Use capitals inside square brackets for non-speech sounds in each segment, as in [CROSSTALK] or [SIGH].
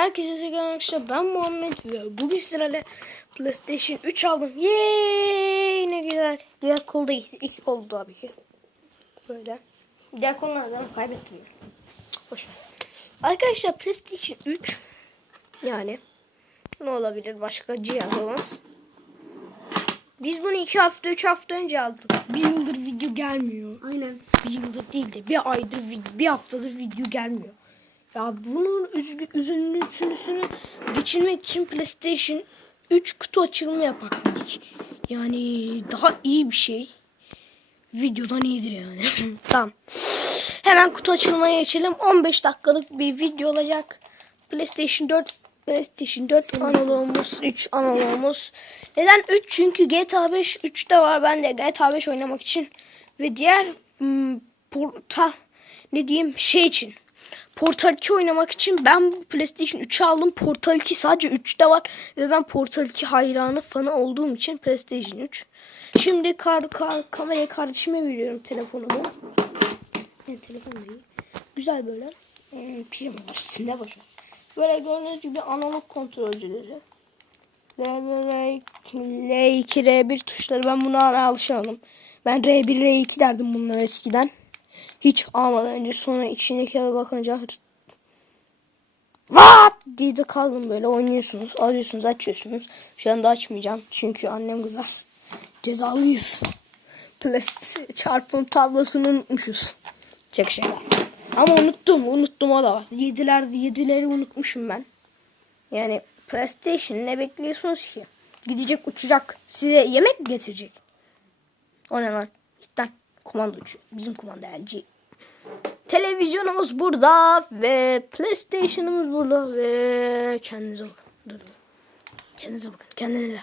Herkese selam arkadaşlar. Ben Muhammed ve bugün sırayla PlayStation 3 aldım. Yeee ne güzel. Diğer kolda iki, koldu tabii ki. Böyle. Diğer kollardan kaybettim. ya. Boş ver. Arkadaşlar PlayStation 3 yani ne olabilir başka cihaz olmaz. Biz bunu iki hafta, üç hafta önce aldık. Bir yıldır video gelmiyor. Aynen. Bir yıldır değil de bir aydır, bir haftadır video gelmiyor. Ya bunun üzüntüsünü geçirmek için PlayStation 3 kutu açılımı yapak dedik. Yani daha iyi bir şey. Videodan iyidir yani. [LAUGHS] tamam. Hemen kutu açılmaya geçelim. 15 dakikalık bir video olacak. PlayStation 4 PlayStation 4 analoğumuz 3 analoğumuz. Neden 3? Çünkü GTA 5 3'te var. Ben de GTA 5 oynamak için ve diğer hmm, portal ne diyeyim şey için. Portal 2 oynamak için ben bu PlayStation 3'ü aldım. Portal 2 sadece 3'te var ve ben Portal 2 hayranı fanı olduğum için PlayStation 3. Şimdi kar, kar, kamerayı kardeşime veriyorum telefonumu. Evet, telefon iyi. Güzel böyle. Hmm, var üstünde başım. Böyle gördüğünüz gibi analog kontrolcüleri. Ve böyle L2, R1 tuşları. Ben buna alışamadım. Ben R1, R2 derdim bunlar eskiden. Hiç almadan önce sonra içindekilere bakınca What diye de kaldım böyle oynuyorsunuz, alıyorsunuz, açıyorsunuz. Şu anda açmayacağım çünkü annem kızar. Cezalıyız. Plastik çarpım tablosunu unutmuşuz. Çek şeyler. Ama unuttum, unuttum o da var. Yediler, yedileri unutmuşum ben. Yani PlayStation ne bekliyorsunuz ki? Gidecek uçacak. Size yemek getirecek? O ne lan? Git. Kumandocu. Bizim kumanda LG. Televizyonumuz burada ve PlayStation'ımız burada ve kendinize bakın. Dur, dur. Kendinize bakın. Kendinize.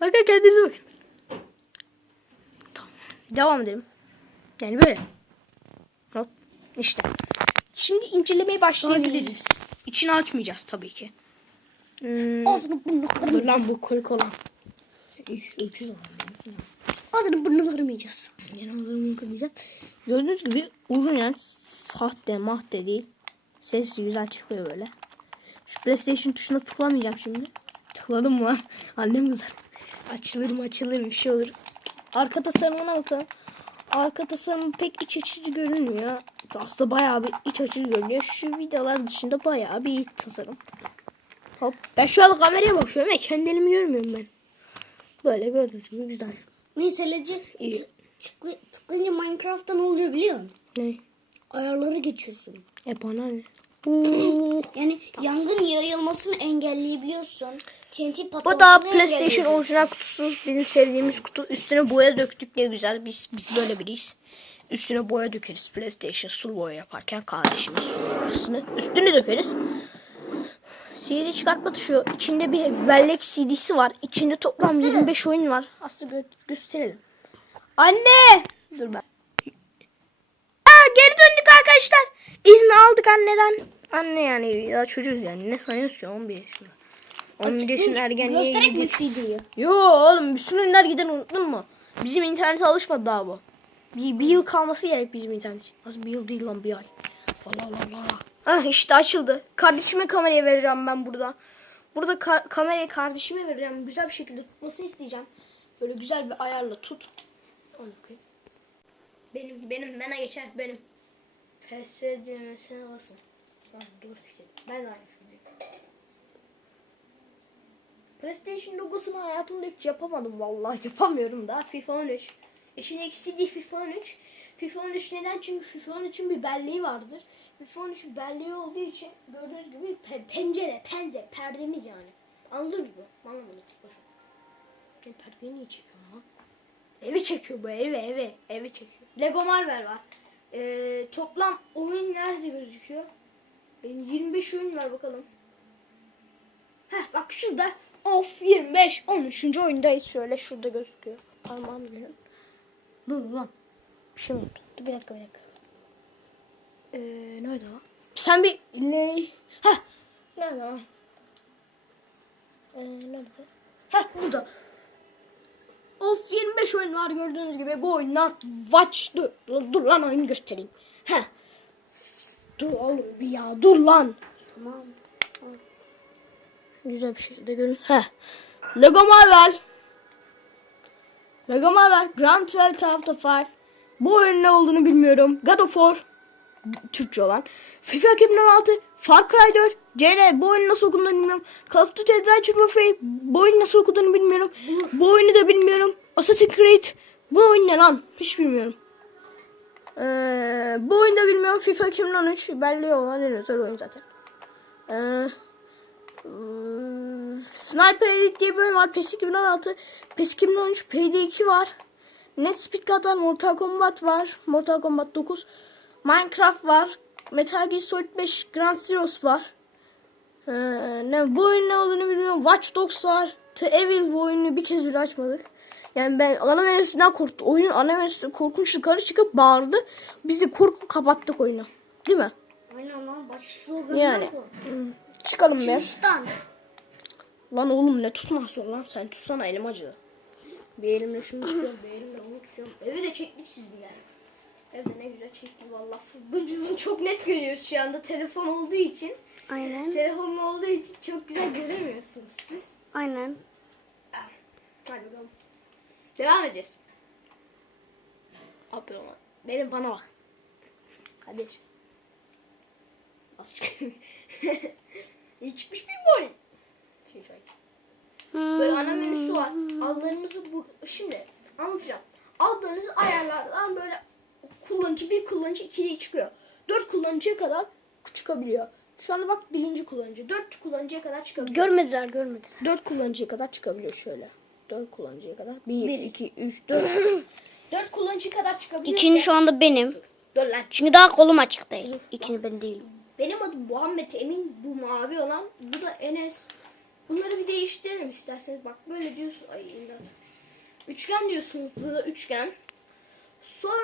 Bakın kendinize bakın. Tamam. Devam edelim. Yani böyle. Hop. İşte. Şimdi incelemeye başlayabiliriz. İçini açmayacağız tabii ki. Hmm. Ağzını Dur lan bu kolik olan. Ölçü zaman. Ağzını burnunu kırmayacağız. Yine hazırımı kırmayacağız. Gördüğünüz gibi uzun yani sahte mahte değil. Sesi güzel çıkıyor böyle. Şu PlayStation tuşuna tıklamayacağım şimdi. Tıkladım mı? [LAUGHS] Annem kızar. Açılır mı açılır bir şey olur. Arka tasarımına bakalım. Arka tasarımı pek iç açıcı görünmüyor. Aslında bayağı bir iç açıcı görünüyor. Şu vidalar dışında bayağı bir iyi tasarım. Hop. Ben şu an kameraya bakıyorum ve kendimi görmüyorum ben. Böyle gördüğünüz gibi güzel. Neyse Leci İyi. tıklı, tıklayınca Minecraft'ta ne oluyor biliyor musun? Ne? Ayarları geçiyorsun. E bana ne? [CLEARS THROAT] Yani yangın yayılmasını engelleyebiliyorsun. TNT Bu patlamasını da PlayStation orijinal kutusu. Bizim sevdiğimiz kutu. Üstüne boya döktük ne güzel. Biz biz böyle biriyiz. Üstüne boya dökeriz. PlayStation sulu boya yaparken kardeşimiz sulu boyasını. Üstüne dökeriz. CD çıkartma tuşu. İçinde bir bellek CD'si var. İçinde toplam 25 oyun var. Aslında gö- gösterelim. Anne! Dur ben. Aa, geri döndük arkadaşlar. İzni aldık anneden. Anne yani ya çocuk yani ne sanıyorsun ki 11 yaşında. 11 yaşında ergenliğe gidiyor. CD'yi? Yo oğlum bütün ünlüler giden unuttun mu? Bizim internete alışmadı daha bu. Bir, bir yıl kalması gerek bizim internet. Nasıl bir yıl değil lan bir ay. Allah Allah Allah. Ah işte açıldı. Kardeşime kamerayı vereceğim ben burada. Burada ka- kamerayı kardeşime vereceğim. Güzel bir şekilde tutmasını isteyeceğim. Böyle güzel bir ayarla tut. Benim benim bana geçer benim. PS düğmesine basın. Lan dur fikir. Ben de aynı fikir. PlayStation logosunu hayatımda hiç yapamadım vallahi yapamıyorum da FIFA 13. İşin eksi değil FIFA 13. FIFA 13 neden? Çünkü FIFA 13'ün bir belleği vardır. FIFA 13'ün belleği olduğu için gördüğünüz gibi pe- pencere, perde, perdemiz yani. Anladınız mı? Anlamadım. Boş ver. Ben perdeyi niye çekiyorum lan? Evi çekiyor bu eve eve. Evi çekiyor. Lego Marvel var. Ee, toplam oyun nerede gözüküyor? Benim 25 oyun var bakalım. Heh bak şurada. Of 25 13. oyundayız şöyle şurada gözüküyor. Parmağım görün. Dur lan. Şey unuttum? Dur bir dakika bir dakika. Ee, nerede o? Sen bir ne? Heh. Nerede o? Ee, nerede? Heh burada. Of 25 oyun var gördüğünüz gibi. Bu oyunlar Watch dur. Dur, dur lan oyunu göstereyim. Heh. Dur oğlum bir ya dur lan. Tamam. Güzel bir şekilde görün. Heh. Lego Marvel. Lego Marvel Grand Theft Auto 5. Bu oyunun ne olduğunu bilmiyorum. God of War. Türkçe olan. FIFA 2016. Far Cry 4. CR. Bu oyunu nasıl okunduğunu bilmiyorum. Call of Duty Adventure Warfare. Bu oyunu nasıl okunduğunu bilmiyorum. Bu oyunu da bilmiyorum. Assassin's Creed. Bu oyun ne lan? Hiç bilmiyorum. Ee, bu oyunu da bilmiyorum. FIFA 2013. Belli olan en özel oyun zaten. Ee, Sniper Elite diye bir oyun var. PES 2016, PES 2013, PD 2 var. Net Speed Cut var. Mortal Kombat var. Mortal Kombat 9. Minecraft var. Metal Gear Solid 5 Grand Zeroes var. Ee, ne, bu oyun ne olduğunu bilmiyorum. Watch Dogs var. The Evil bu oyunu bir kez bile açmadık. Yani ben ana menüsünden korktum. Oyunun ana menüsünde korkunç yukarı çıkıp bağırdı. Biz de korkup kapattık oyunu. Değil mi? Aynen lan başlıyor. Yani. Çıkalım be. Lan oğlum ne tutmazsın lan? Sen tutsana elim acıdı. Bir elimle şunu tutuyorum, bir elimle onu tutuyorum. Evi de çektik siz bir yani. Evde ne güzel çektik vallahi. Bu biz bunu çok net görüyoruz şu anda telefon olduğu için. Aynen. Telefon olduğu için çok güzel göremiyorsunuz siz. Aynen. Hadi bakalım. Devam edeceğiz. Abi ona. Benim bana bak. Hadi. Az çık. [LAUGHS] İyi çıkmış bir bu oyun. FIFA. Böyle ana menüsü var. Adlarınızı bu şimdi anlatacağım. Adlarınızı ayarlardan böyle kullanıcı bir kullanıcı ikili çıkıyor. Dört kullanıcıya kadar çıkabiliyor. Şu anda bak birinci kullanıcı. Dört kullanıcıya kadar çıkabiliyor. Görmediler görmediler. Dört kullanıcıya kadar çıkabiliyor şöyle. Dört kullanıcıya kadar. Bir, iki, üç, dört. [CLEARS THROAT] dört kullanıcıya kadar çıkabiliyor. İkinci şu anda benim. Dur lan. Çünkü daha kolum açık değil. İkinci ben değilim. Benim adım Muhammed Emin. Bu mavi olan. Bu da Enes. Bunları bir değiştirelim isterseniz. Bak böyle diyorsun. Ay imdat. Üçgen diyorsunuz. Burada üçgen. Sonra